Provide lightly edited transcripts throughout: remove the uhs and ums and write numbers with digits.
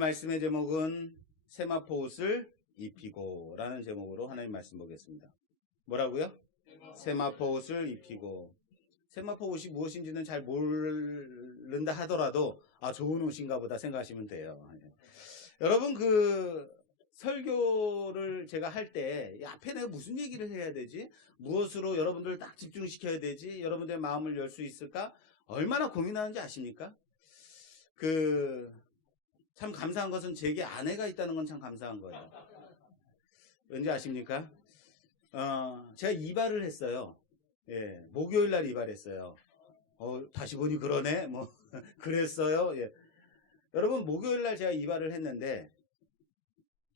말씀의 제목은 세마포 옷을 입히고 라는 제목으로 하나님 말씀 보겠습니다. 뭐라고요? 세마포 옷을 입히고. 세마포 옷이 무엇인지는 잘 모른다 하더라도 좋은 옷인가 보다 생각하시면 돼요. 여러분 설교를 제가 할 때 앞에 내가 무슨 얘기를 해야 되지? 무엇으로 여러분들을 딱 집중시켜야 되지? 여러분들의 마음을 열 수 있을까? 얼마나 고민하는지 아십니까? 참 감사한 것은 제게 아내가 있다는 건 참 감사한 거예요. 왠지 아십니까? 제가 이발을 했어요. 예, 목요일 날 이발했어요. 다시 보니 그러네? 그랬어요. 예. 여러분, 목요일 날 제가 이발을 했는데,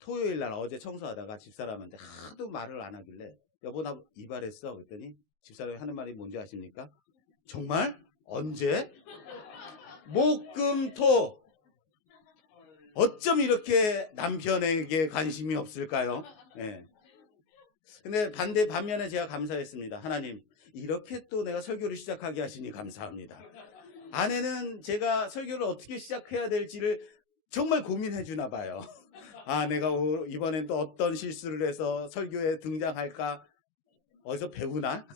토요일 날 어제 청소하다가 집사람한테 하도 말을 안 하길래, 여보, 나 이발했어. 그랬더니, 집사람이 하는 말이 뭔지 아십니까? 정말? 언제? 목, 금, 토. 어쩜 이렇게 남편에게 관심이 없을까요? 예. 근데 반면에 제가 감사했습니다. 하나님, 이렇게 또 내가 설교를 시작하게 하시니 감사합니다. 아내는 제가 설교를 어떻게 시작해야 될지를 정말 고민해 주나 봐요. 내가 이번엔 또 어떤 실수를 해서 설교에 등장할까? 어디서 배우나?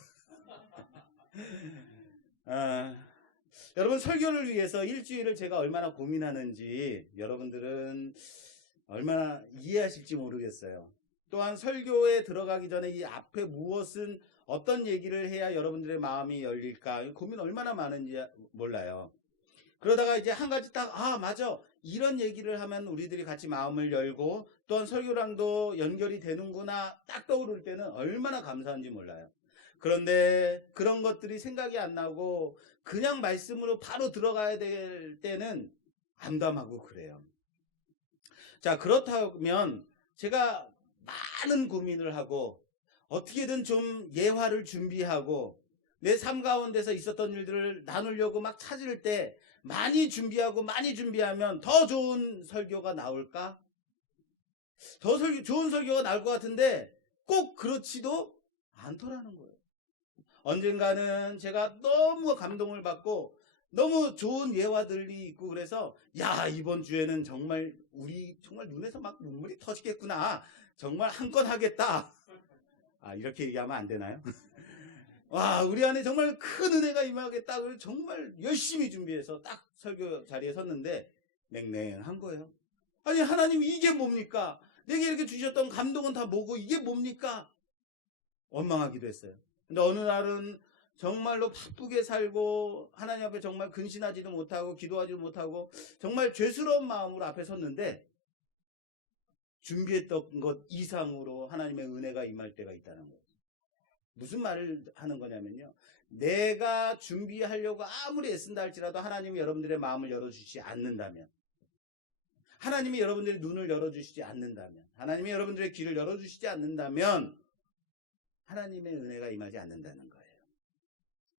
여러분, 설교를 위해서 일주일을 제가 얼마나 고민하는지 여러분들은 얼마나 이해하실지 모르겠어요. 또한 설교에 들어가기 전에 이 앞에 무엇은 어떤 얘기를 해야 여러분들의 마음이 열릴까 고민 얼마나 많은지 몰라요. 그러다가 이제 한 가지 딱 맞아, 이런 얘기를 하면 우리들이 같이 마음을 열고 또한 설교랑도 연결이 되는구나 딱 떠오를 때는 얼마나 감사한지 몰라요. 그런데 그런 것들이 생각이 안 나고 그냥 말씀으로 바로 들어가야 될 때는 암담하고 그래요. 자, 그렇다면 제가 많은 고민을 하고 어떻게든 좀 예화를 준비하고 내 삶 가운데서 있었던 일들을 나누려고 막 찾을 때 많이 준비하면 더 좋은 설교가 나올까? 더 좋은 설교가 나올 것 같은데 꼭 그렇지도 않더라는 거예요. 언젠가는 제가 너무 감동을 받고 너무 좋은 예화들이 있고 그래서 이번 주에는 정말 우리 정말 눈에서 막 눈물이 터지겠구나. 정말 한건 하겠다. 이렇게 얘기하면 안 되나요? 우리 안에 정말 큰 은혜가 임하겠다. 정말 열심히 준비해서 딱 설교 자리에 섰는데 냉랭한 거예요. 아니, 하나님 이게 뭡니까? 내게 이렇게 주셨던 감동은 다 뭐고 이게 뭡니까? 원망하기도 했어요. 근데 어느 날은 정말로 바쁘게 살고 하나님 앞에 정말 근신하지도 못하고 기도하지도 못하고 정말 죄스러운 마음으로 앞에 섰는데 준비했던 것 이상으로 하나님의 은혜가 임할 때가 있다는 거예요. 무슨 말을 하는 거냐면요, 내가 준비하려고 아무리 애쓴다 할지라도 하나님이 여러분들의 마음을 열어주시지 않는다면, 하나님이 여러분들의 눈을 열어주시지 않는다면, 하나님이 여러분들의 귀를 열어주시지 않는다면 하나님의 은혜가 임하지 않는다는 거예요.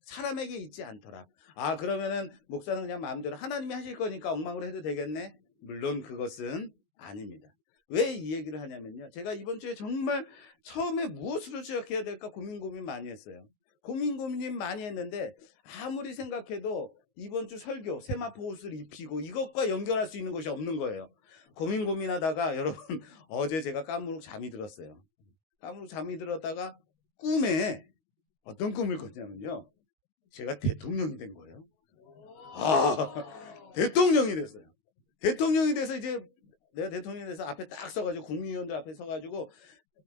사람에게 있지 않더라. 그러면은 목사는 그냥 마음대로 하나님이 하실 거니까 엉망으로 해도 되겠네? 물론 그것은 아닙니다. 왜 이 얘기를 하냐면요, 제가 이번 주에 정말 처음에 무엇으로 시작해야 될까 고민 많이 했어요. 고민 많이 했는데 아무리 생각해도 이번 주 설교 세마포 옷을 입히고 이것과 연결할 수 있는 것이 없는 거예요. 고민하다가 여러분, 어제 제가 까무룩 잠이 들었어요. 까무룩 잠이 들었다가 꿈에 어떤 꿈을 꿨냐면요, 제가 대통령이 된 거예요. 대통령이 됐어요. 대통령이 돼서 이제 내가 대통령이 돼서 앞에 딱 서가지고 국민의원들 앞에 서가지고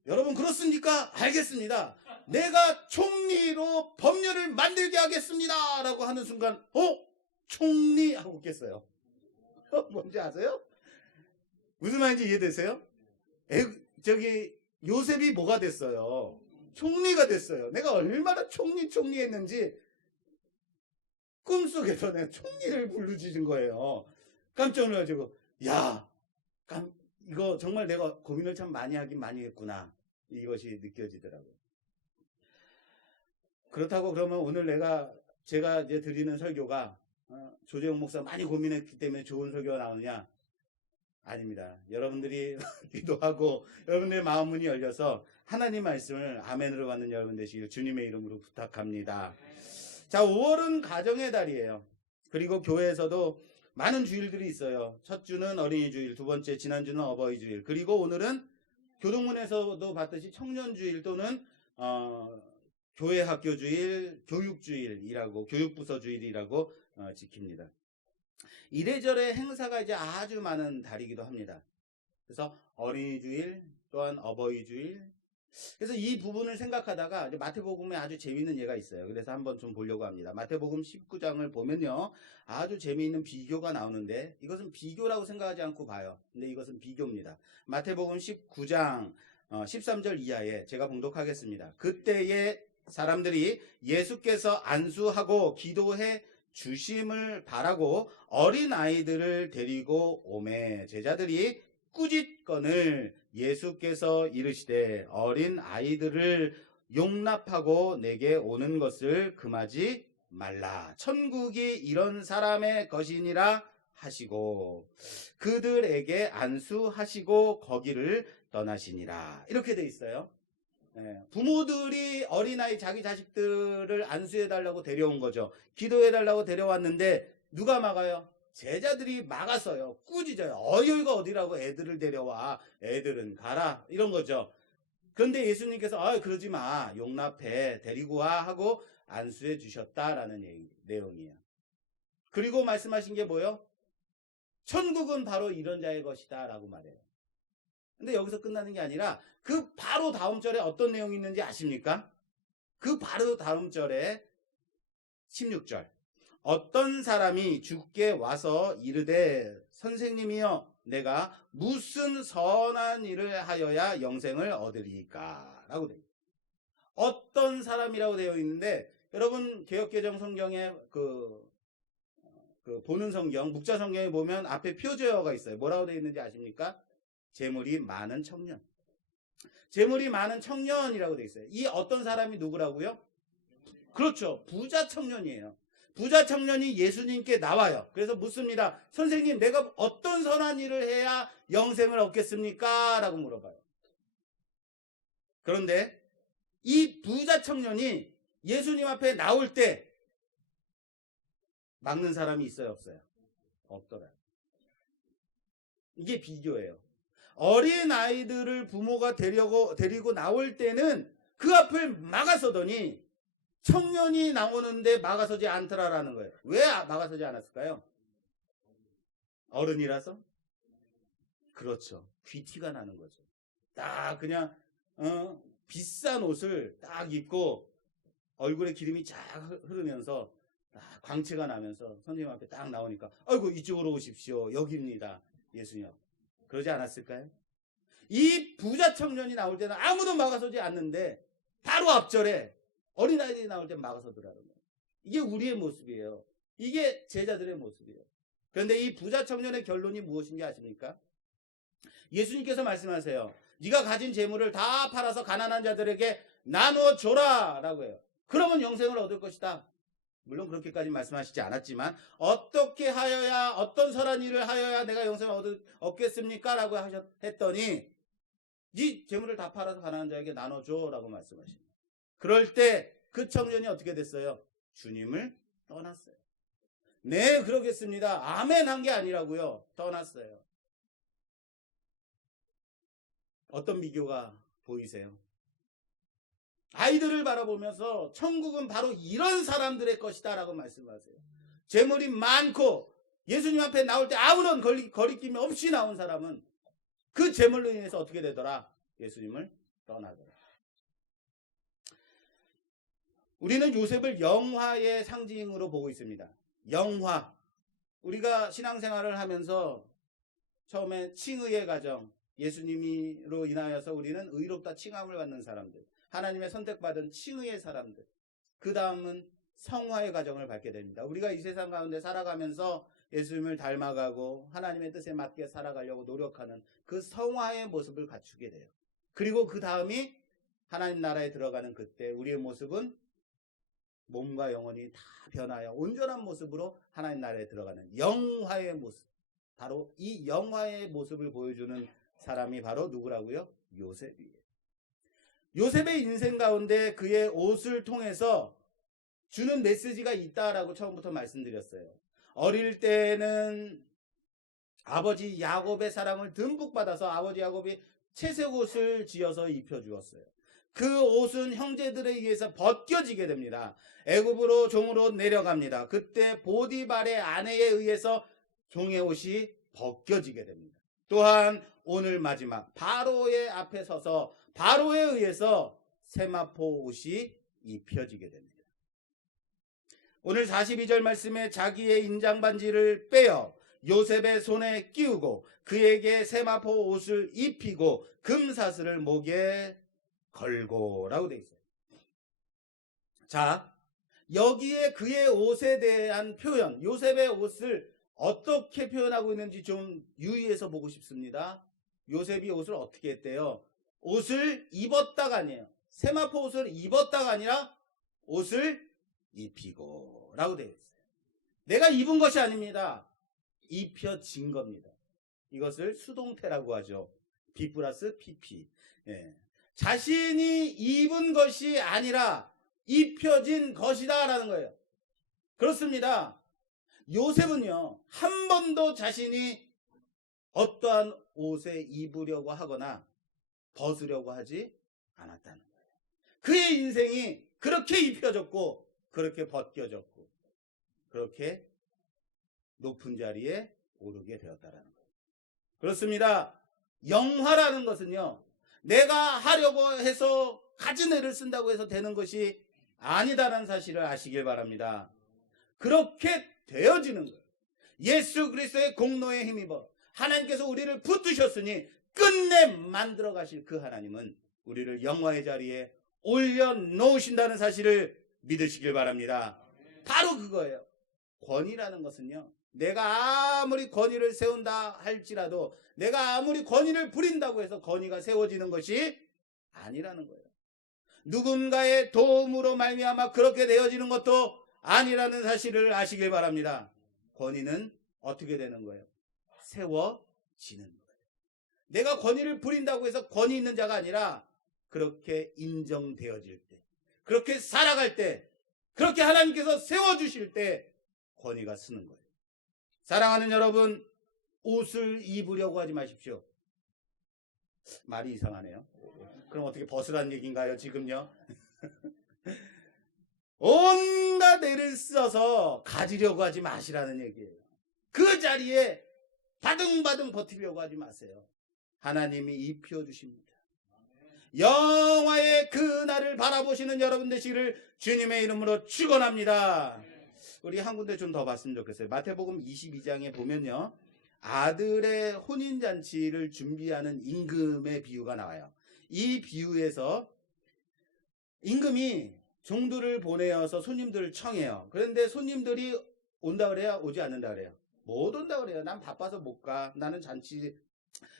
여러분 그렇습니까? 알겠습니다. 내가 총리로 법률을 만들게 하겠습니다 라고 하는 순간 총리 하고 깼어요. 뭔지 아세요? 무슨 말인지 이해되세요? 요셉이 뭐가 됐어요? 총리가 됐어요. 내가 얼마나 총리 했는지 꿈속에서 내가 총리를 부르짖은 거예요. 깜짝 놀라가지고 이거 정말 내가 고민을 참 많이 하긴 많이 했구나, 이것이 느껴지더라고요. 그렇다고 그러면 오늘 제가 이제 드리는 설교가 조재용 목사 많이 고민했기 때문에 좋은 설교가 나오느냐? 아닙니다. 여러분들이 기도하고 여러분들의 마음 문이 열려서 하나님 말씀을 아멘으로 받는 여러분 되시길 주님의 이름으로 부탁합니다. 자, 5월은 가정의 달이에요. 그리고 교회에서도 많은 주일들이 있어요. 첫 주는 어린이 주일, 두 번째 지난주는 어버이 주일, 그리고 오늘은 교동문에서도 봤듯이 청년 주일 또는 교회 학교 주일, 교육 주일이라고, 교육부서 주일이라고 지킵니다. 이래저래 행사가 이제 아주 많은 달이기도 합니다. 그래서 어린이 주일 또한 어버이 주일. 그래서 이 부분을 생각하다가 이제 마태복음에 아주 재미있는 예가 있어요. 그래서 한번 좀 보려고 합니다. 마태복음 19장을 보면요, 아주 재미있는 비교가 나오는데 이것은 비교라고 생각하지 않고 봐요. 근데 이것은 비교입니다. 마태복음 19장 13절 이하에 제가 봉독하겠습니다. 그때에 사람들이 예수께서 안수하고 기도해 주심을 바라고 어린아이들을 데리고 오매 제자들이 꾸짖건을 예수께서 이르시되 어린아이들을 용납하고 내게 오는 것을 금하지 말라. 천국이 이런 사람의 것이니라 하시고 그들에게 안수하시고 거기를 떠나시니라. 이렇게 돼 있어요. 부모들이 어린아이 자기 자식들을 안수해달라고 데려온 거죠. 기도해달라고 데려왔는데 누가 막아요? 제자들이 막았어요. 꾸짖어요. 여기가 어디라고 애들을 데려와. 애들은 가라. 이런 거죠. 그런데 예수님께서 그러지 마. 용납해. 데리고 와. 하고 안수해 주셨다라는 내용이에요. 그리고 말씀하신 게 뭐예요? 천국은 바로 이런 자의 것이다 라고 말해요. 근데 여기서 끝나는 게 아니라 그 바로 다음 절에 어떤 내용이 있는지 아십니까? 그 바로 다음 절에 16절. 어떤 사람이 주께 와서 이르되 선생님이여 내가 무슨 선한 일을 하여야 영생을 얻으리까? 라고 되어 있어요. 어떤 사람이라고 되어 있는데 여러분 개역개정 성경에 그 보는 성경, 묵자 성경에 보면 앞에 표제어가 있어요. 뭐라고 되어 있는지 아십니까? 재물이 많은 청년. 재물이 많은 청년이라고 되어 있어요. 이 어떤 사람이 누구라고요? 그렇죠. 부자 청년이에요. 부자 청년이 예수님께 나와요. 그래서 묻습니다. 선생님, 내가 어떤 선한 일을 해야 영생을 얻겠습니까? 라고 물어봐요. 그런데 이 부자 청년이 예수님 앞에 나올 때 막는 사람이 있어요, 없어요? 없더라요. 이게 비교예요. 어린 아이들을 부모가 데리고 나올 때는 그 앞을 막아서더니 청년이 나오는데 막아서지 않더라라는 거예요. 왜 막아서지 않았을까요? 어른이라서? 그렇죠. 귀티가 나는 거죠. 딱 그냥 비싼 옷을 딱 입고 얼굴에 기름이 쫙 흐르면서 딱 광채가 나면서 선생님 앞에 딱 나오니까 아이고 이쪽으로 오십시오. 여기입니다. 예수님. 그러지 않았을까요? 이 부자 청년이 나올 때는 아무도 막아서지 않는데 바로 앞절에 어린아이들이 나올 때 막아서더라는 거예요. 이게 우리의 모습이에요. 이게 제자들의 모습이에요. 그런데 이 부자 청년의 결론이 무엇인지 아십니까? 예수님께서 말씀하세요. 네가 가진 재물을 다 팔아서 가난한 자들에게 나눠줘라 라고 해요. 그러면 영생을 얻을 것이다. 물론 그렇게까지 말씀하시지 않았지만 어떻게 하여야 어떤 선한 일을 하여야 내가 영생을 얻겠습니까? 라고 했더니 네 재물을 다 팔아서 가난한 자에게 나눠줘 라고 말씀하십니다. 그럴 때 그 청년이 어떻게 됐어요? 주님을 떠났어요. 네, 그러겠습니다. 아멘 한 게 아니라고요. 떠났어요. 어떤 비교가 보이세요? 아이들을 바라보면서 천국은 바로 이런 사람들의 것이다 라고 말씀하세요. 재물이 많고 예수님 앞에 나올 때 아무런 거리낌이 없이 나온 사람은 그 재물로 인해서 어떻게 되더라? 예수님을 떠나더라. 우리는 요셉을 영화의 상징으로 보고 있습니다. 영화. 우리가 신앙생활을 하면서 처음에 칭의의 가정, 예수님으로 인하여서 우리는 의롭다 칭함을 받는 사람들, 하나님의 선택받은 칭의의 사람들, 그 다음은 성화의 과정을 밟게 됩니다. 우리가 이 세상 가운데 살아가면서 예수님을 닮아가고 하나님의 뜻에 맞게 살아가려고 노력하는 그 성화의 모습을 갖추게 돼요. 그리고 그 다음이 하나님 나라에 들어가는 그때 우리의 모습은 몸과 영혼이 다 변하여 온전한 모습으로 하나님 나라에 들어가는 영화의 모습. 바로 이 영화의 모습을 보여주는 사람이 바로 누구라고요? 요셉이에요. 요셉의 인생 가운데 그의 옷을 통해서 주는 메시지가 있다라고 처음부터 말씀드렸어요. 어릴 때는 아버지 야곱의 사랑을 듬뿍 받아서 아버지 야곱이 채색 옷을 지어서 입혀주었어요. 그 옷은 형제들에 의해서 벗겨지게 됩니다. 애굽으로 종으로 내려갑니다. 그때 보디발의 아내에 의해서 종의 옷이 벗겨지게 됩니다. 또한 오늘 마지막 바로의 앞에 서서 바로에 의해서 세마포 옷이 입혀지게 됩니다. 오늘 42절 말씀에 자기의 인장반지를 빼어 요셉의 손에 끼우고 그에게 세마포 옷을 입히고 금사슬을 목에 걸고 라고 되어 있어요. 자, 여기에 그의 옷에 대한 표현, 요셉의 옷을 어떻게 표현하고 있는지 좀 유의해서 보고 싶습니다. 요셉이 옷을 어떻게 했대요? 옷을 입었다가 아니에요. 세마포 옷을 입었다가 아니라 옷을 입히고 라고 되어 있어요. 내가 입은 것이 아닙니다. 입혀진 겁니다. 이것을 수동태라고 하죠. B 플러스 PP. 예. 자신이 입은 것이 아니라 입혀진 것이다 라는 거예요. 그렇습니다. 요셉은요, 한 번도 자신이 어떠한 옷에 입으려고 하거나 벗으려고 하지 않았다는 거예요. 그의 인생이 그렇게 입혀졌고 그렇게 벗겨졌고 그렇게 높은 자리에 오르게 되었다라는 거예요. 그렇습니다. 영화라는 것은요, 내가 하려고 해서 가진 애를 쓴다고 해서 되는 것이 아니다라는 사실을 아시길 바랍니다. 그렇게 되어지는 거예요. 예수 그리스도의 공로에 힘입어 하나님께서 우리를 붙드셨으니 끝내 만들어 가실 그 하나님은 우리를 영화의 자리에 올려놓으신다는 사실을 믿으시길 바랍니다. 바로 그거예요. 권위라는 것은요, 내가 아무리 권위를 세운다 할지라도 내가 아무리 권위를 부린다고 해서 권위가 세워지는 것이 아니라는 거예요. 누군가의 도움으로 말미암아 그렇게 되어지는 것도 아니라는 사실을 아시길 바랍니다. 권위는 어떻게 되는 거예요? 세워지는 거예요. 내가 권위를 부린다고 해서 권위 있는 자가 아니라 그렇게 인정되어질 때, 그렇게 살아갈 때, 그렇게 하나님께서 세워주실 때 권위가 쓰는 거예요. 사랑하는 여러분, 옷을 입으려고 하지 마십시오. 말이 이상하네요. 그럼 어떻게 벗으라는 얘기인가요, 지금요? 온갖 애를 써서 가지려고 하지 마시라는 얘기예요. 그 자리에 바등바등 버티려고 하지 마세요. 하나님이 입혀주십니다. 영화의 그날을 바라보시는 여러분 되시기를 주님의 이름으로 축원합니다. 우리 한 군데 좀 더 봤으면 좋겠어요. 마태복음 22장에 보면요, 아들의 혼인잔치를 준비하는 임금의 비유가 나와요. 이 비유에서 임금이 종들을 보내어서 손님들을 청해요. 그런데 손님들이 온다 그래요? 오지 않는다 그래요? 못 온다 그래요. 난 바빠서 못 가. 나는 잔치,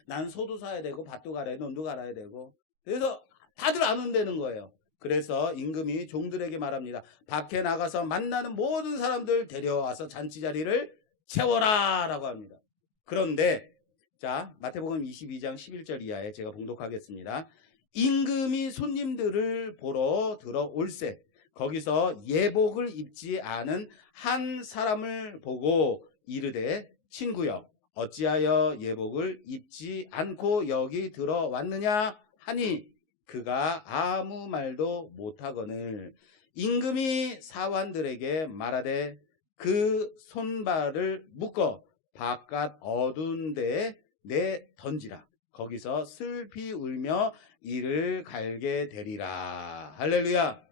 난 소도 사야 되고 밭도 갈아야 되고 논도 갈아야 되고. 그래서 다들 안 온다는 거예요. 그래서 임금이 종들에게 말합니다. 밖에 나가서 만나는 모든 사람들 데려와서 잔치 자리를 채워라 라고 합니다. 그런데 자, 마태복음 22장 11절 이하에 제가 봉독하겠습니다. 임금이 손님들을 보러 들어올세 거기서 예복을 입지 않은 한 사람을 보고 이르되 친구여 어찌하여 예복을 입지 않고 여기 들어왔느냐 하니 그가 아무 말도 못하거늘 임금이 사환들에게 말하되 그 손발을 묶어 바깥 어두운 데에 내 던지라. 거기서 슬피 울며 이를 갈게 되리라. 할렐루야.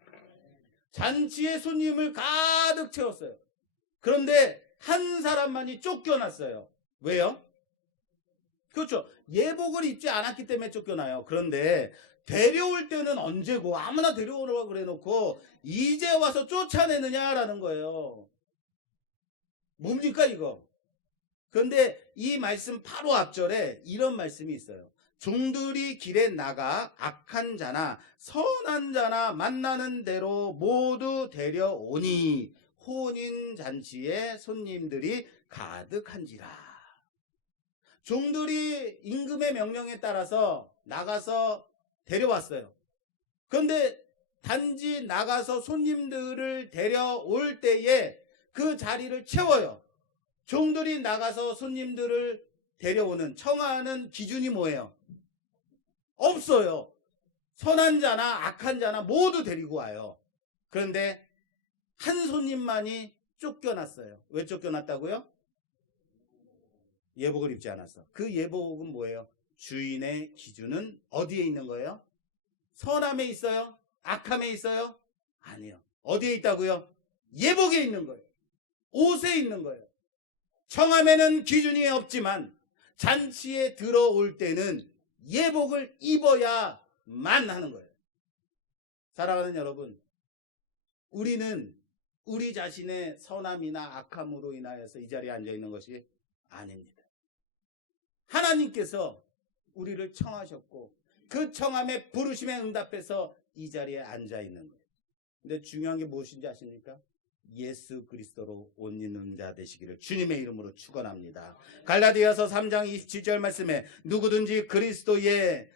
잔치에 손님을 가득 채웠어요. 그런데 한 사람만이 쫓겨났어요. 왜요? 그렇죠. 예복을 입지 않았기 때문에 쫓겨나요. 그런데 데려올 때는 언제고 아무나 데려오라고 그래 놓고 이제 와서 쫓아내느냐라는 거예요. 뭡니까 이거? 그런데 이 말씀 바로 앞절에 이런 말씀이 있어요. 종들이 길에 나가 악한 자나 선한 자나 만나는 대로 모두 데려오니 혼인잔치에 손님들이 가득한지라. 종들이 임금의 명령에 따라서 나가서 데려왔어요. 그런데 단지 나가서 손님들을 데려올 때에 그 자리를 채워요. 종들이 나가서 손님들을 데려오는, 청하는 기준이 뭐예요? 없어요. 선한 자나 악한 자나 모두 데리고 와요. 그런데 한 손님만이 쫓겨났어요. 왜 쫓겨났다고요? 예복을 입지 않았어. 그 예복은 뭐예요? 주인의 기준은 어디에 있는 거예요? 선함에 있어요? 악함에 있어요? 아니요. 어디에 있다고요? 예복에 있는 거예요. 옷에 있는 거예요. 청함에는 기준이 없지만 잔치에 들어올 때는 예복을 입어야만 하는 거예요. 사랑하는 여러분, 우리는 우리 자신의 선함이나 악함으로 인하여서 이 자리에 앉아 있는 것이 아닙니다. 하나님께서 우리를 청하셨고 그 청함에 부르심에 응답해서 이 자리에 앉아 있는 거예요. 근데 중요한 게 무엇인지 아십니까? 예수 그리스도로 옷 입는 자 되시기를 주님의 이름으로 축원합니다. 갈라디아서 3장 27절 말씀에 누구든지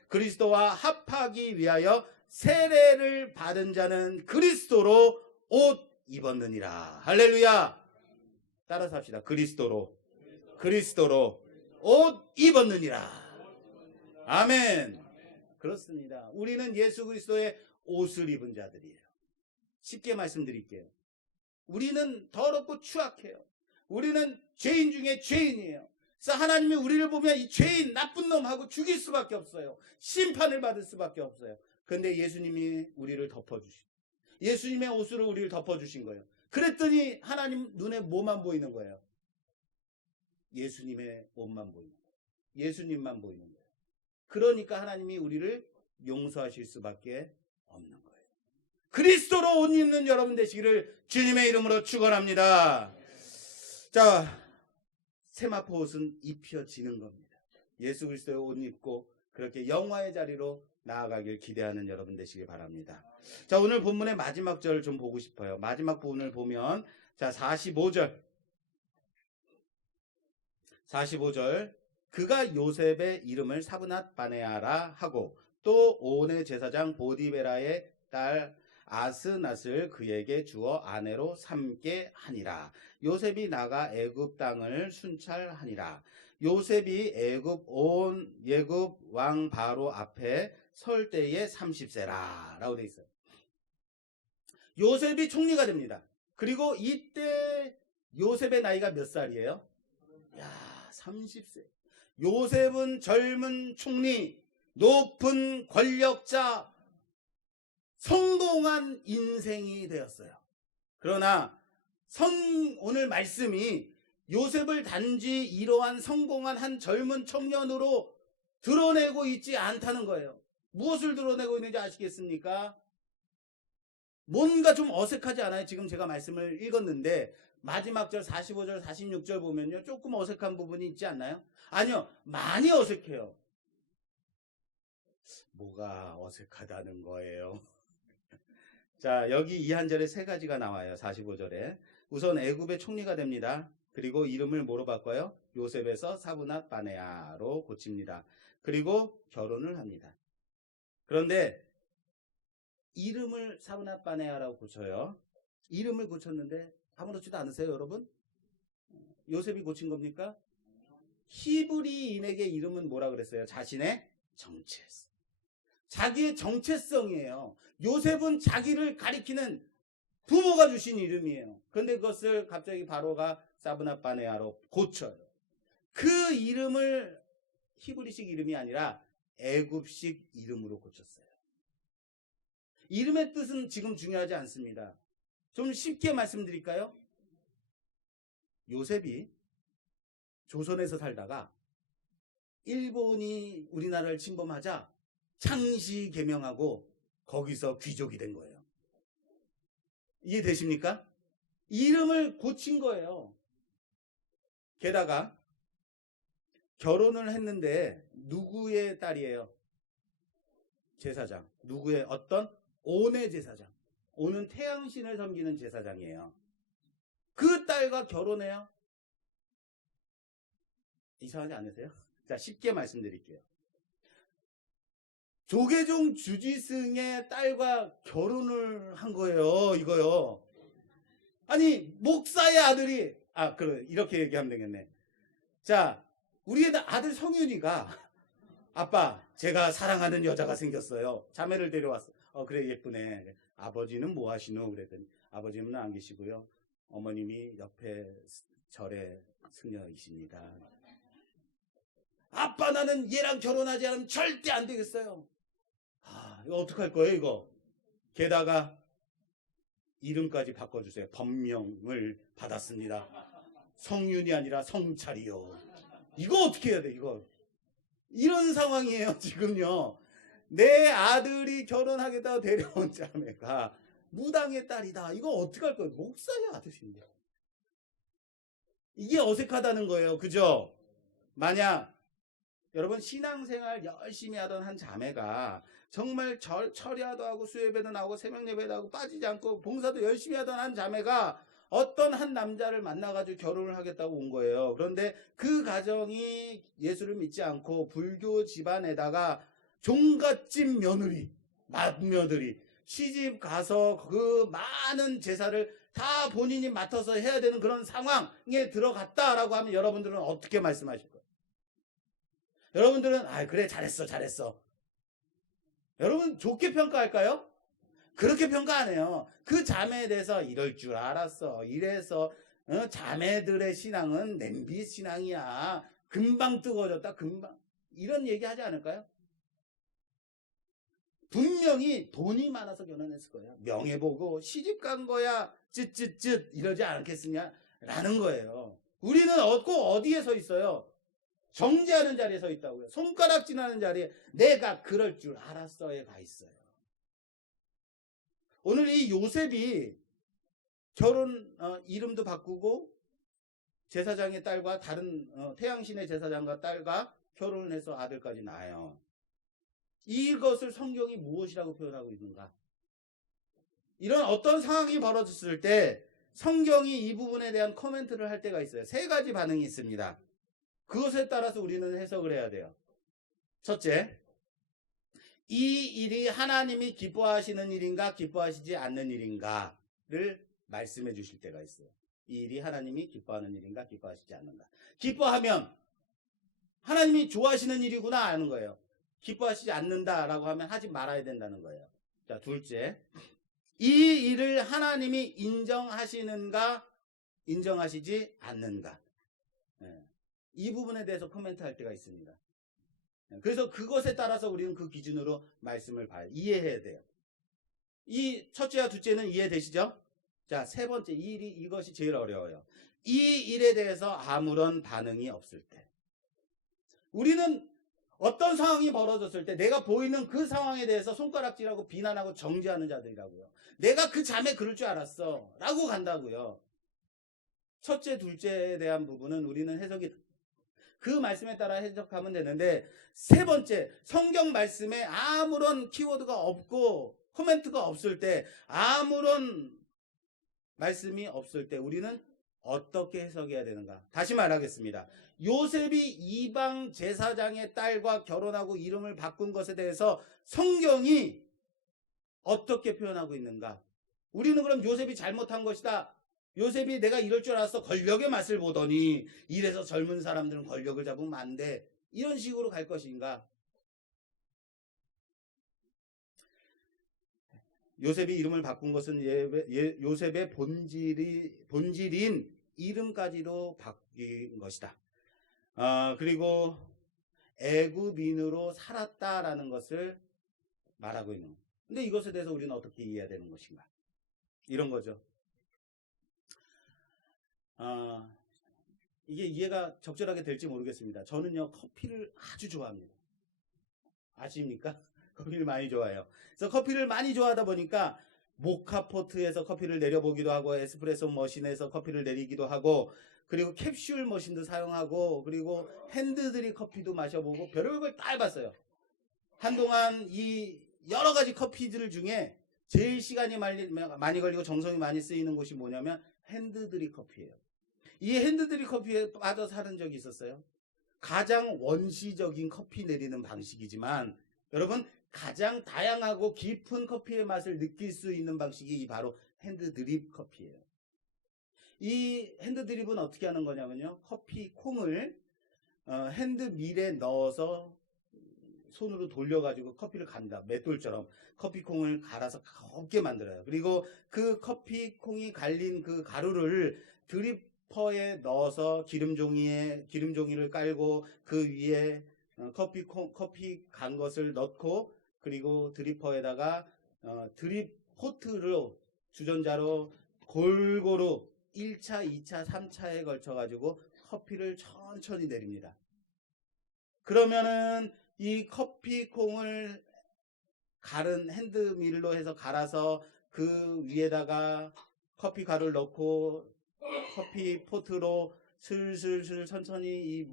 그리스도와 합하기 위하여 세례를 받은 자는 그리스도로 옷 입었느니라. 할렐루야. 따라서 합시다. 그리스도로 옷 입었느니라. 아멘. 그렇습니다. 우리는 예수 그리스도의 옷을 입은 자들이에요. 쉽게 말씀드릴게요. 우리는 더럽고 추악해요. 우리는 죄인 중에 죄인이에요. 그래서 하나님이 우리를 보면 이 죄인, 나쁜 놈하고 죽일 수밖에 없어요. 심판을 받을 수밖에 없어요. 그런데 예수님이 우리를 덮어주신, 예수님의 옷으로 우리를 덮어주신 거예요. 그랬더니 하나님 눈에 뭐만 보이는 거예요? 예수님의 옷만 보이는 거예요. 예수님만 보이는 거예요. 그러니까 하나님이 우리를 용서하실 수밖에 없는 거예요. 그리스도로 옷 입는 여러분 되시기를 주님의 이름으로 축원합니다. 자, 세마포 옷은 입혀지는 겁니다. 예수 그리스도의 옷 입고 그렇게 영화의 자리로 나아가길 기대하는 여러분 되시길 바랍니다. 자, 오늘 본문의 마지막 절 좀 보고 싶어요. 마지막 부분을 보면, 자, 45절. 그가 요셉의 이름을 사브낫 바네아라 하고 또 온의 제사장 보디베라의 딸 아스낫을 그에게 주어 아내로 삼게 하니라. 요셉이 나가 애굽 땅을 순찰하니라. 요셉이 애굽 왕 바로 앞에 설 때에 30세라 라고 되어 있어요. 요셉이 총리가 됩니다. 그리고 이때 요셉의 나이가 몇 살이에요? 30세. 요셉은 젊은 총리, 높은 권력자, 성공한 인생이 되었어요. 그러나 오늘 말씀이 요셉을 단지 이러한 성공한 한 젊은 청년으로 드러내고 있지 않다는 거예요. 무엇을 드러내고 있는지 아시겠습니까? 뭔가 좀 어색하지 않아요? 지금 제가 말씀을 읽었는데 마지막 절 45절 46절 보면요, 조금 어색한 부분이 있지 않나요? 아니요, 많이 어색해요. 뭐가 어색하다는 거예요? 자, 여기 이 한 절에 세 가지가 나와요. 45절에 우선 애굽의 총리가 됩니다. 그리고 이름을 뭐로 바꿔요? 요셉에서 사브낫 바네아로 고칩니다. 그리고 결혼을 합니다. 그런데 이름을 사브낫 바네아라고 고쳐요. 이름을 고쳤는데 아무렇지도 않으세요, 여러분? 요셉이 고친 겁니까? 히브리인에게 이름은 뭐라 그랬어요? 자신의 정체성. 자기의 정체성이에요. 요셉은 자기를 가리키는 부모가 주신 이름이에요. 그런데 그것을 갑자기 바로가 사브낫 바네아로 고쳐요. 그 이름을 히브리식 이름이 아니라 애굽식 이름으로 고쳤어요. 이름의 뜻은 지금 중요하지 않습니다. 좀 쉽게 말씀드릴까요? 요셉이 조선에서 살다가 일본이 우리나라를 침범하자 창시 개명하고 거기서 귀족이 된 거예요. 이해되십니까? 이름을 고친 거예요. 게다가 결혼을 했는데 누구의 딸이에요? 제사장. 누구의 어떤? 온의 제사장. 온은 태양신을 섬기는 제사장이에요. 그 딸과 결혼해요? 이상하지 않으세요? 자, 쉽게 말씀드릴게요. 조계종 주지승의 딸과 결혼을 한 거예요, 이거요. 아니, 목사의 아들이 그래. 이렇게 얘기하면 되겠네. 자, 우리 아들 성윤이가 아빠, 제가 사랑하는 여자가 생겼어요. 자매를 데려왔어. 그래, 예쁘네. 아버지는 뭐 하시노? 그랬더니 아버지는 안 계시고요. 어머님이 옆에 절에 승려이십니다. 아빠, 나는 얘랑 결혼하지 않으면 절대 안 되겠어요. 이거 어떡할 거예요, 이거? 게다가 이름까지 바꿔주세요. 법명을 받았습니다. 성윤이 아니라 성찰이요. 이거 어떻게 해야 돼, 이거? 이런 상황이에요, 지금요. 내 아들이 결혼하겠다고 데려온 자매가 무당의 딸이다. 이거 어떡할 거예요? 목사의 아들인데. 이게 어색하다는 거예요. 그죠? 만약 여러분 신앙생활 열심히 하던 한 자매가 정말 철야도 하고 수예배도 나오고 새벽예배도 하고 빠지지 않고 봉사도 열심히 하던 한 자매가 어떤 한 남자를 만나가지고 결혼을 하겠다고 온 거예요. 그런데 그 가정이 예수를 믿지 않고 불교 집안에다가 종갓집 며느리, 맏며느리 시집 가서 그 많은 제사를 다 본인이 맡아서 해야 되는 그런 상황에 들어갔다라고 하면 여러분들은 어떻게 말씀하실 거예요? 여러분들은 그래, 잘했어. 여러분 좋게 평가할까요? 그렇게 평가 안 해요. 그 자매에 대해서 이럴 줄 알았어. 이래서 자매들의 신앙은 냄비 신앙이야. 금방 뜨거워졌다. 금방. 이런 얘기 하지 않을까요? 분명히 돈이 많아서 결혼했을 거예요. 명예 보고 시집 간 거야. 쯧쯧쯧 이러지 않겠느냐 라는 거예요. 우리는 꼭 어디에 서 있어요? 정죄하는 자리에 서 있다고요. 손가락질하는 자리에 내가 그럴 줄 알았어에 가 있어요. 오늘 이 요셉이 결혼 이름도 바꾸고 제사장의 딸과 다른 태양신의 제사장과 딸과 결혼을 해서 아들까지 낳아요. 이것을 성경이 무엇이라고 표현하고 있는가? 이런 어떤 상황이 벌어졌을 때 성경이 이 부분에 대한 코멘트를 할 때가 있어요. 세 가지 반응이 있습니다. 그것에 따라서 우리는 해석을 해야 돼요. 첫째, 이 일이 하나님이 기뻐하시는 일인가 기뻐하시지 않는 일인가를 말씀해 주실 때가 있어요. 이 일이 하나님이 기뻐하는 일인가 기뻐하시지 않는가. 기뻐하면 하나님이 좋아하시는 일이구나 하는 거예요. 기뻐하시지 않는다라고 하면 하지 말아야 된다는 거예요. 자, 둘째, 이 일을 하나님이 인정하시는가 인정하시지 않는가. 이 부분에 대해서 코멘트할 때가 있습니다. 그래서 그것에 따라서 우리는 그 기준으로 말씀을 봐요. 이해해야 돼요. 이 첫째와 둘째는 이해되시죠? 자, 세 번째, 이것이 제일 어려워요. 이 일에 대해서 아무런 반응이 없을 때. 우리는 어떤 상황이 벌어졌을 때 내가 보이는 그 상황에 대해서 손가락질하고 비난하고 정죄하는 자들이라고요. 내가 그 자매 그럴 줄 알았어 라고 간다고요. 첫째, 둘째에 대한 부분은 우리는 해석이 그 말씀에 따라 해석하면 되는데, 세 번째, 성경 말씀에 아무런 키워드가 없고 코멘트가 없을 때, 아무런 말씀이 없을 때 우리는 어떻게 해석해야 되는가? 다시 말하겠습니다. 요셉이 이방 제사장의 딸과 결혼하고 이름을 바꾼 것에 대해서 성경이 어떻게 표현하고 있는가? 우리는 그럼 요셉이 잘못한 것이다. 요셉이 내가 이럴 줄 알았어. 권력의 맛을 보더니 이래서 젊은 사람들은 권력을 잡으면 안 돼. 이런 식으로 갈 것인가? 요셉이 이름을 바꾼 것은 요셉의 본질인 이름까지도 바뀐 것이다. 그리고 애굽인으로 살았다라는 것을 말하고 있는 거예요. 근데 이것에 대해서 우리는 어떻게 이해해야 되는 것인가? 이런 거죠. 이게 이해가 적절하게 될지 모르겠습니다. 저는요, 커피를 아주 좋아합니다. 아십니까? 커피를 많이 좋아해요. 그래서 커피를 많이 좋아하다 보니까 모카포트에서 커피를 내려보기도 하고 에스프레소 머신에서 커피를 내리기도 하고 그리고 캡슐 머신도 사용하고 그리고 핸드드립 커피도 마셔보고 별의별 다 해봤어요. 한동안 이 여러 가지 커피들 중에 제일 시간이 많이 걸리고 정성이 많이 쓰이는 곳이 뭐냐면 핸드드립 커피예요. 이 핸드드립 커피에 빠져 사는 적이 있었어요. 가장 원시적인 커피 내리는 방식이지만 여러분 가장 다양하고 깊은 커피의 맛을 느낄 수 있는 방식이 바로 핸드드립 커피예요. 이 핸드드립은 어떻게 하는 거냐면요. 커피 콩을 핸드밀에 넣어서 손으로 돌려가지고 커피를 갑니다. 맷돌처럼 커피콩을 갈아서 곱게 만들어요. 그리고 그 커피콩이 갈린 그 가루를 드리퍼에 넣어서 기름종이를 깔고 그 위에 커피 간 것을 넣고, 그리고 드리퍼에다가 드립 포트로 주전자로 골고루 1차, 2차, 3차에 걸쳐가지고 커피를 천천히 내립니다. 그러면은 이 커피콩을 갈은 핸드밀로 해서 갈아서 그 위에다가 커피 가루를 넣고 커피 포트로 슬슬슬 천천히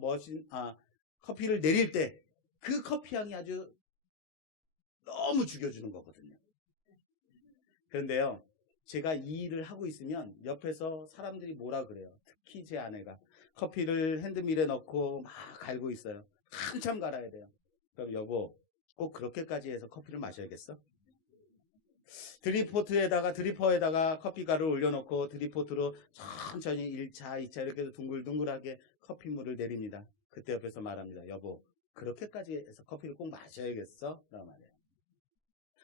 커피를 내릴 때 그 커피 향이 아주 너무 죽여주는 거거든요. 그런데요, 제가 이 일을 하고 있으면 옆에서 사람들이 뭐라 그래요. 특히 제 아내가 커피를 핸드밀에 넣고 막 갈고 있어요. 한참 갈아야 돼요. 그럼 여보, 꼭 그렇게까지 해서 커피를 마셔야겠어? 드리퍼에다가 커피 가루를 올려놓고 드리포트로 천천히 1차, 2차 이렇게 해서 둥글둥글하게 커피물을 내립니다. 그때 옆에서 말합니다. 여보, 그렇게까지 해서 커피를 꼭 마셔야겠어? 라고 말해요.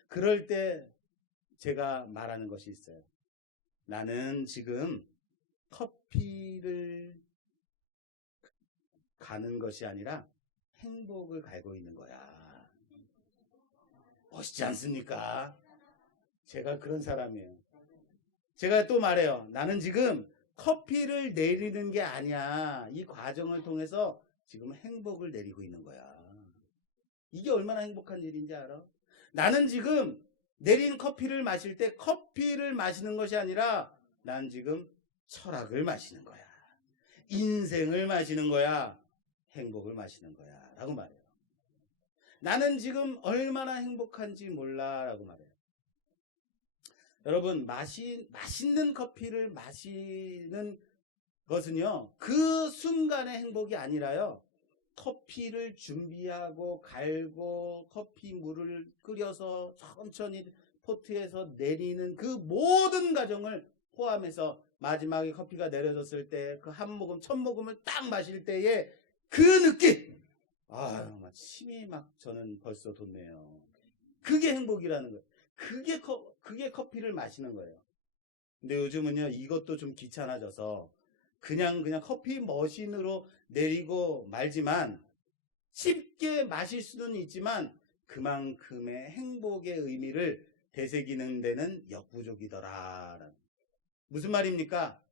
그럴 때 제가 말하는 것이 있어요. 나는 지금 커피를 가는 것이 아니라 행복을 갈고 있는 거야. 멋있지 않습니까? 제가 그런 사람이에요. 제가 또 말해요. 나는 지금 커피를 내리는 게 아니야. 이 과정을 통해서 지금 행복을 내리고 있는 거야. 이게 얼마나 행복한 일인지 알아? 나는 지금 내린 커피를 마실 때 커피를 마시는 것이 아니라 난 지금 철학을 마시는 거야. 인생을 마시는 거야. 행복을 마시는 거야. 라고 말해요. 나는 지금 얼마나 행복한지 몰라. 라고 말해요. 여러분, 맛있는 커피를 마시는 것은요, 그 순간의 행복이 아니라요, 커피를 준비하고 갈고 커피 물을 끓여서 천천히 포트에서 내리는 그 모든 과정을 포함해서 마지막에 커피가 내려졌을 때 그 한 모금, 첫 모금을 딱 마실 때의 그 느낌! 막 침이 막 저는 벌써 돋네요. 그게 행복이라는 거예요. 그게 커피를 마시는 거예요. 근데 요즘은요, 이것도 좀 귀찮아져서 그냥 커피 머신으로 내리고 말지만 쉽게 마실 수는 있지만 그만큼의 행복의 의미를 되새기는 데는 역부족이더라. 무슨 말입니까?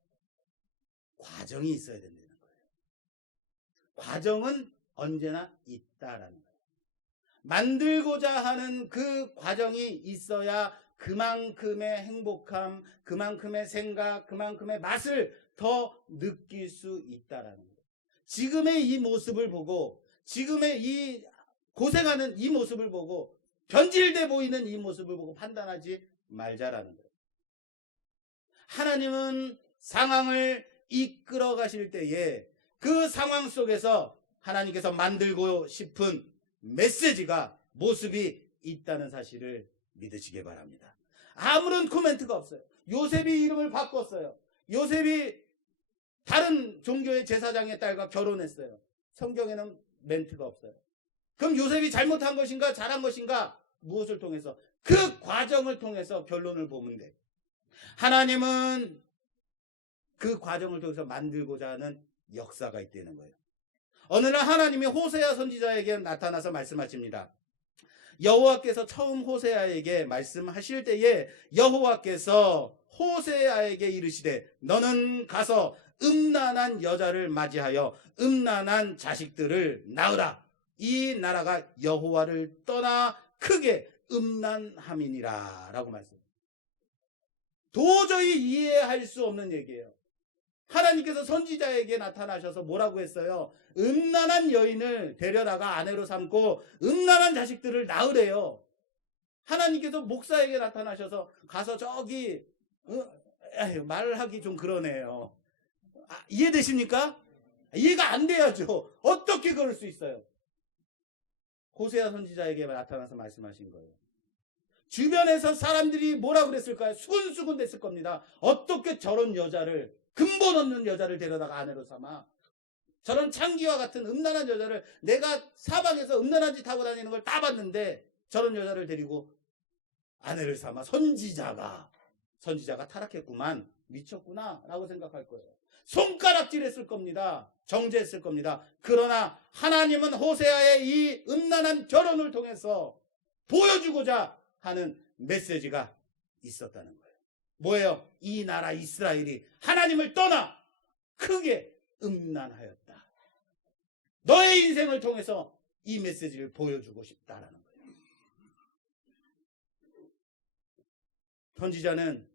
과정이 있어야 된다는 거예요. 과정은 언제나 있다라는 거예요. 만들고자 하는 그 과정이 있어야 그만큼의 행복함, 그만큼의 생각, 그만큼의 맛을 더 느낄 수 있다라는 거예요. 지금의 이 모습을 보고, 지금의 이 고생하는 이 모습을 보고, 변질돼 보이는 이 모습을 보고 판단하지 말자라는 거예요. 하나님은 상황을 이끌어 가실 때에 그 상황 속에서 하나님께서 만들고 싶은 메시지가, 모습이 있다는 사실을 믿으시기 바랍니다. 아무런 코멘트가 없어요. 요셉이 이름을 바꿨어요. 요셉이 다른 종교의 제사장의 딸과 결혼했어요. 성경에는 멘트가 없어요. 그럼 요셉이 잘못한 것인가 잘한 것인가? 무엇을 통해서? 그 과정을 통해서 결론을 보면 돼. 하나님은 그 과정을 통해서 만들고자 하는 역사가 있다는 거예요. 어느 날 하나님이 호세아 선지자에게 나타나서 말씀하십니다. 여호와께서 처음 호세아에게 말씀하실 때에 여호와께서 호세아에게 이르시되 너는 가서 음란한 여자를 맞이하여 음란한 자식들을 낳으라. 이 나라가 여호와를 떠나 크게 음란함이니라 라고 말씀합니다. 도저히 이해할 수 없는 얘기예요. 하나님께서 선지자에게 나타나셔서 뭐라고 했어요? 음란한 여인을 데려다가 아내로 삼고 음란한 자식들을 낳으래요. 하나님께서 목사에게 나타나셔서 가서 저기 말하기 좀 그러네요. 이해되십니까? 이해가 안 돼야죠. 어떻게 그럴 수 있어요? 호세아 선지자에게 나타나서 말씀하신 거예요. 주변에서 사람들이 뭐라 그랬을까요? 수군수군 됐을 겁니다. 어떻게 저런 여자를, 근본 없는 여자를 데려다가 아내로 삼아? 저런 창기와 같은 음란한 여자를, 내가 사방에서 음란한 짓 하고 다니는 걸 다 봤는데 저런 여자를 데리고 아내를 삼아? 선지자가 타락했구만, 미쳤구나 라고 생각할 거예요. 손가락질했을 겁니다. 정죄했을 겁니다. 그러나 하나님은 호세아의 이 음란한 결혼을 통해서 보여주고자 하는 메시지가 있었다는 거예요. 뭐예요? 이 나라 이스라엘이 하나님을 떠나 크게 음란하였다. 너의 인생을 통해서 이 메시지를 보여주고 싶다라는 거예요. 선지자는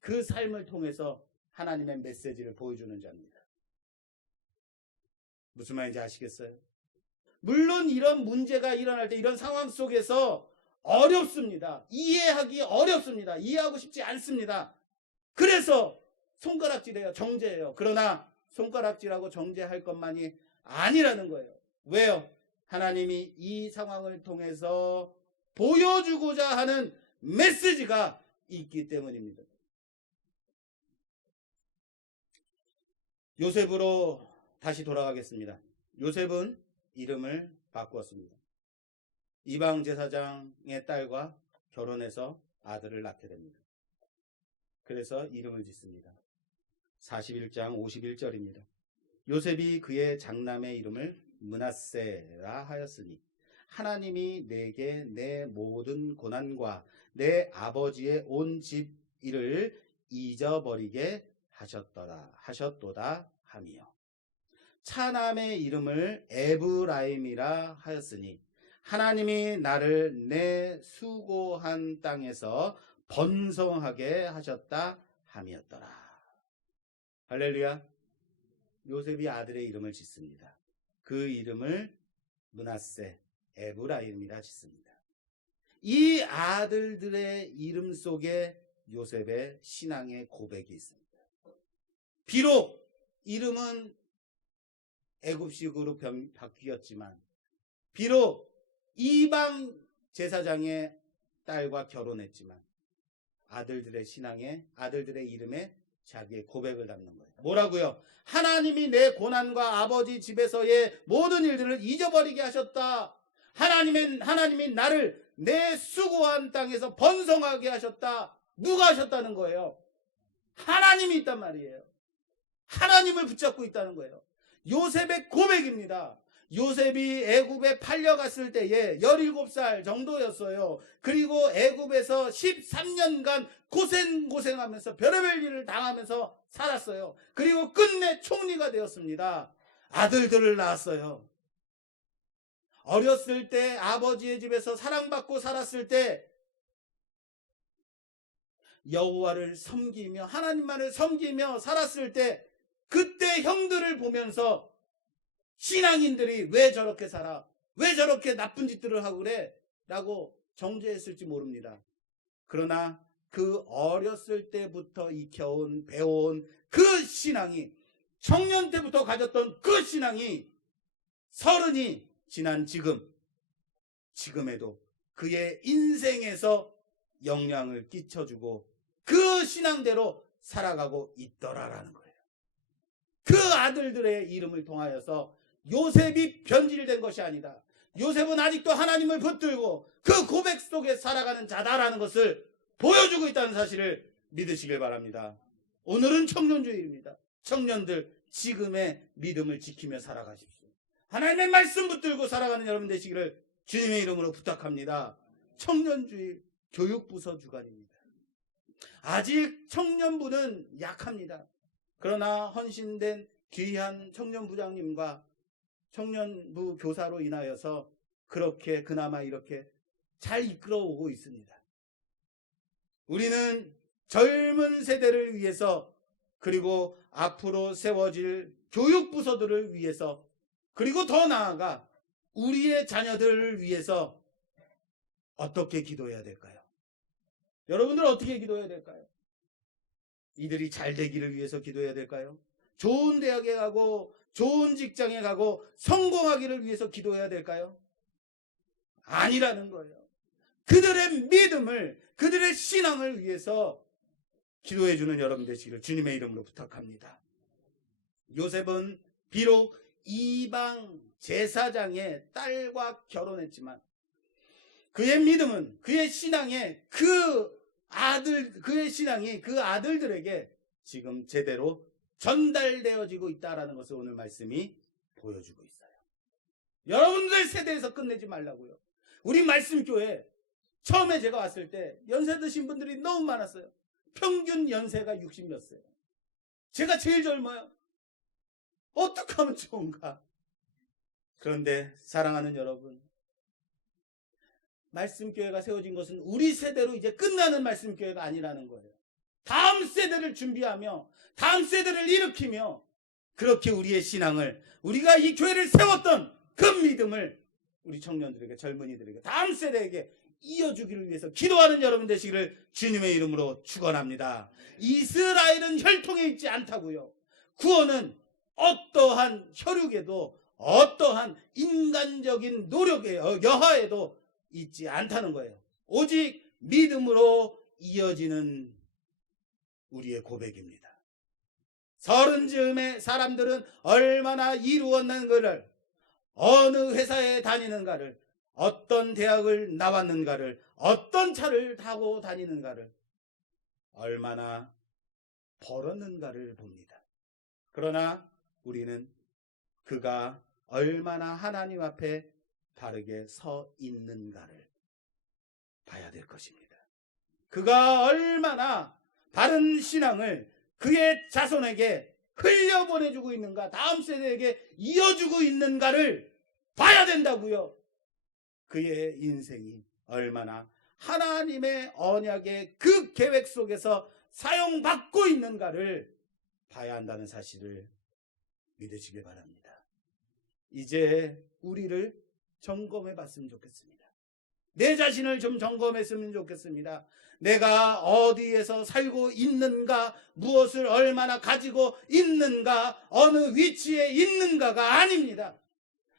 그 삶을 통해서 하나님의 메시지를 보여주는 자입니다. 무슨 말인지 아시겠어요? 물론 이런 문제가 일어날 때, 이런 상황 속에서 어렵습니다. 이해하기 어렵습니다. 이해하고 싶지 않습니다. 그래서 손가락질해요. 정죄해요. 그러나 손가락질하고 정죄할 것만이 아니라는 거예요. 왜요? 하나님이 이 상황을 통해서 보여주고자 하는 메시지가 있기 때문입니다. 요셉으로 다시 돌아가겠습니다. 요셉은 이름을 바꾸었습니다. 이방 제사장의 딸과 결혼해서 아들을 낳게 됩니다. 그래서 이름을 짓습니다. 41장 51절입니다. 요셉이 그의 장남의 이름을 므낫세라 하였으니 하나님이 내게 내 모든 고난과 내 아버지의 온 집 일을 잊어버리게 하셨도다 하며, 차남의 이름을 에브라임이라 하였으니 하나님이 나를 내 수고한 땅에서 번성하게 하셨다 함이었더라. 할렐루야. 요셉이 아들의 이름을 짓습니다. 그 이름을 므낫세, 에브라임이라 짓습니다. 이 아들들의 이름 속에 요셉의 신앙의 고백이 있습니다. 비록 이름은 애굽식으로 바뀌었지만, 비록 이방 제사장의 딸과 결혼했지만, 아들들의 이름에 자기의 고백을 담는 거예요. 뭐라고요? 하나님이 내 고난과 아버지 집에서의 모든 일들을 잊어버리게 하셨다. 하나님이 나를 내 수고한 땅에서 번성하게 하셨다. 누가 하셨다는 거예요? 하나님이 있단 말이에요. 하나님을 붙잡고 있다는 거예요. 요셉의 고백입니다. 요셉이 애굽에 팔려갔을 때에 17살 정도였어요. 그리고 애굽에서 13년간 고생하면서 별의별 일을 당하면서 살았어요. 그리고 끝내 총리가 되었습니다. 아들들을 낳았어요. 어렸을 때 아버지의 집에서 사랑받고 살았을 때 여호와를 섬기며 하나님만을 섬기며 살았을 때, 그때 형들을 보면서 신앙인들이 왜 저렇게 살아? 왜 저렇게 나쁜 짓들을 하고 그래? 라고 정죄했을지 모릅니다. 그러나 그 어렸을 때부터 배워온 그 신앙이, 청년 때부터 가졌던 그 신앙이 30이 지난 지금에도 그의 인생에서 영향을 끼쳐주고 그 신앙대로 살아가고 있더라라는 거예요. 그 아들들의 이름을 통하여서 요셉이 변질된 것이 아니다. 요셉은 아직도 하나님을 붙들고 그 고백 속에 살아가는 자다라는 것을 보여주고 있다는 사실을 믿으시길 바랍니다. 오늘은 청년주일입니다. 청년들, 지금의 믿음을 지키며 살아가십시오. 하나님의 말씀 붙들고 살아가는 여러분 되시기를 주님의 이름으로 부탁합니다. 청년주일 교육부서 주간입니다. 아직 청년부는 약합니다. 그러나 헌신된 귀한 청년부장님과 청년부 교사로 인하여서 그렇게 그나마 이렇게 잘 이끌어오고 있습니다. 우리는 젊은 세대를 위해서, 그리고 앞으로 세워질 교육부서들을 위해서, 그리고 더 나아가 우리의 자녀들을 위해서 어떻게 기도해야 될까요? 여러분들은 어떻게 기도해야 될까요? 이들이 잘 되기를 위해서 기도해야 될까요? 좋은 대학에 가고 좋은 직장에 가고 성공하기를 위해서 기도해야 될까요? 아니라는 거예요. 그들의 믿음을, 그들의 신앙을 위해서 기도해주는 여러분 되시기를 주님의 이름으로 부탁합니다. 요셉은 비록 이방 제사장의 딸과 결혼했지만 그의 믿음은, 그의 신앙에 그의 신앙이 그 아들들에게 지금 제대로 전달되어지고 있다라는 것을 오늘 말씀이 보여주고 있어요. 여러분들 세대에서 끝내지 말라고요. 우리 말씀교회 처음에 제가 왔을 때 연세 드신 분들이 너무 많았어요. 평균 연세가 60몇 세. 제가 제일 젊어요. 어떻게 하면 좋은가? 그런데 사랑하는 여러분, 말씀교회가 세워진 것은 우리 세대로 이제 끝나는 말씀교회가 아니라는 거예요. 다음 세대를 준비하며 다음 세대를 일으키며 그렇게 우리의 신앙을, 우리가 이 교회를 세웠던 그 믿음을 우리 청년들에게, 젊은이들에게, 다음 세대에게 이어주기를 위해서 기도하는 여러분 되시기를 주님의 이름으로 축원합니다. 이스라엘은 혈통에 있지 않다고요. 구원은 어떠한 혈육에도 어떠한 인간적인 노력에 여하에도 있지 않다는 거예요. 오직 믿음으로 이어지는 우리의 고백입니다. 서른 즈음의 사람들은 얼마나 이루었는가를, 어느 회사에 다니는가를, 어떤 대학을 나왔는가를, 어떤 차를 타고 다니는가를, 얼마나 벌었는가를 봅니다. 그러나 우리는 그가 얼마나 하나님 앞에 바르게 서 있는가를 봐야 될 것입니다. 그가 얼마나 바른 신앙을 그의 자손에게 흘려보내주고 있는가, 다음 세대에게 이어주고 있는가를 봐야 된다고요. 그의 인생이 얼마나 하나님의 언약의 그 계획 속에서 사용받고 있는가를 봐야 한다는 사실을 믿으시기 바랍니다. 이제 우리를 점검해 봤으면 좋겠습니다. 내 자신을 좀 점검했으면 좋겠습니다. 내가 어디에서 살고 있는가, 무엇을 얼마나 가지고 있는가, 어느 위치에 있는가가 아닙니다.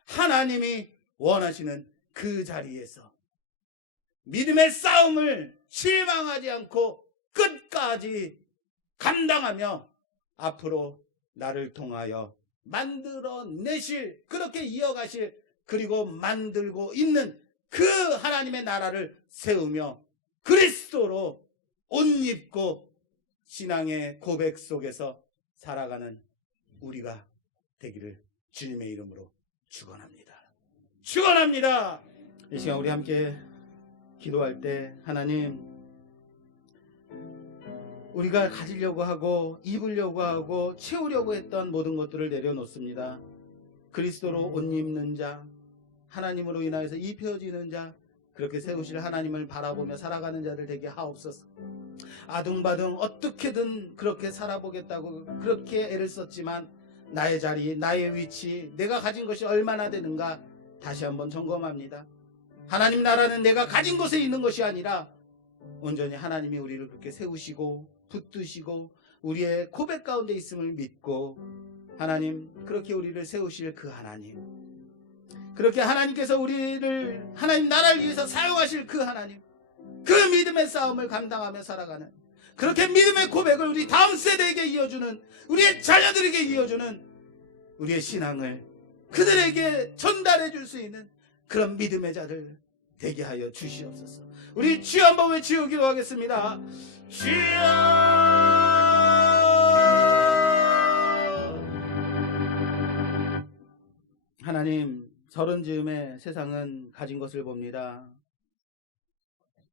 하나님이 원하시는 그 자리에서 믿음의 싸움을 실망하지 않고 끝까지 감당하며 앞으로 나를 통하여 만들어내실, 그렇게 이어가실, 그리고 만들고 있는 그 하나님의 나라를 세우며 그리스도로 옷 입고 신앙의 고백 속에서 살아가는 우리가 되기를 주님의 이름으로 축원합니다. 축원합니다. 이 시간 우리 함께 기도할 때 하나님, 우리가 가지려고 하고 입으려고 하고 채우려고 했던 모든 것들을 내려놓습니다. 그리스도로 옷 입는 자, 하나님으로 인하여서 입혀지는 자, 그렇게 세우실 하나님을 바라보며 살아가는 자들 되게 하옵소서. 아둥바둥 어떻게든 그렇게 살아보겠다고 그렇게 애를 썼지만 나의 자리, 나의 위치, 내가 가진 것이 얼마나 되는가 다시 한번 점검합니다. 하나님 나라는 내가 가진 것에 있는 것이 아니라 온전히 하나님이 우리를 그렇게 세우시고 붙드시고 우리의 고백 가운데 있음을 믿고, 하나님 그렇게 우리를 세우실 그 하나님, 그렇게 하나님께서 우리를 하나님 나라를 위해서 사용하실 그 하나님, 그 믿음의 싸움을 감당하며 살아가는, 그렇게 믿음의 고백을 우리 다음 세대에게 이어주는, 우리의 자녀들에게 이어주는 우리의 신앙을 그들에게 전달해 줄 수 있는 그런 믿음의 자들 되게 하여 주시옵소서. 우리 주여 한번 외치기로 하겠습니다. 주여. 하나님, 서른 즈음에 세상은 가진 것을 봅니다.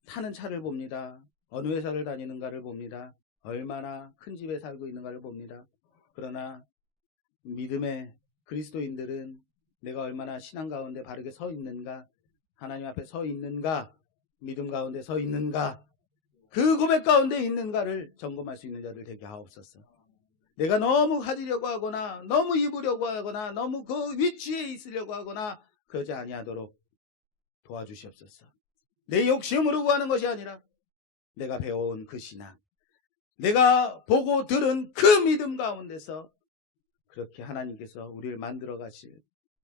타는 차를 봅니다. 어느 회사를 다니는가를 봅니다. 얼마나 큰 집에 살고 있는가를 봅니다. 그러나 믿음의 그리스도인들은 내가 얼마나 신앙 가운데 바르게 서 있는가, 하나님 앞에 서 있는가, 믿음 가운데 서 있는가, 그 고백 가운데 있는가를 점검할 수 있는 자들 되게 하옵소서. 내가 너무 가지려고 하거나 너무 입으려고 하거나 너무 그 위치에 있으려고 하거나 그러지 아니하도록 도와주시옵소서. 내 욕심으로 구하는 것이 아니라 내가 배워온 그 신앙, 내가 보고 들은 그 믿음 가운데서 그렇게 하나님께서 우리를 만들어 가실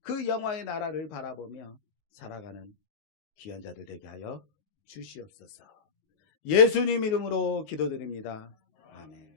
그 영화의 나라를 바라보며 살아가는 귀한 자들 되게 하여 주시옵소서. 예수님 이름으로 기도드립니다. 아멘.